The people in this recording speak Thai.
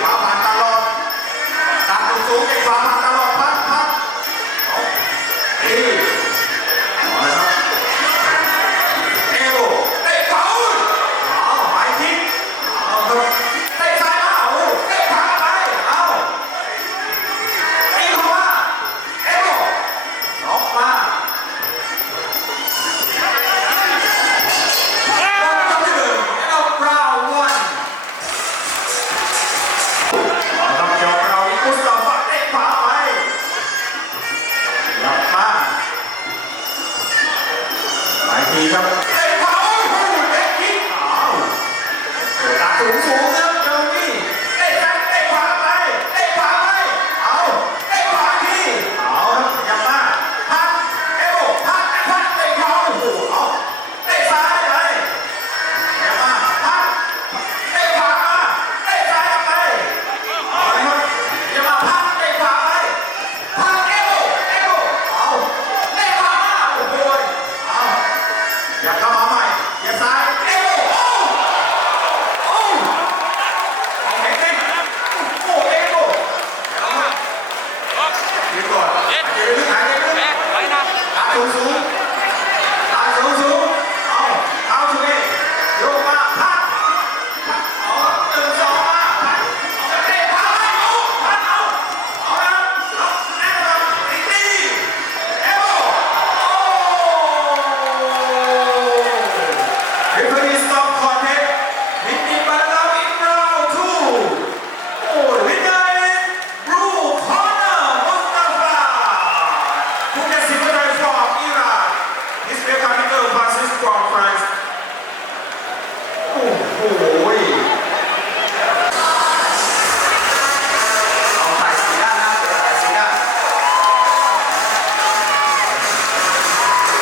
ควาผ่านตลอดตัดสูงในความ หลายทีครับเตะขาโอ้โเตะคิขาวตัดสูงสูงนะ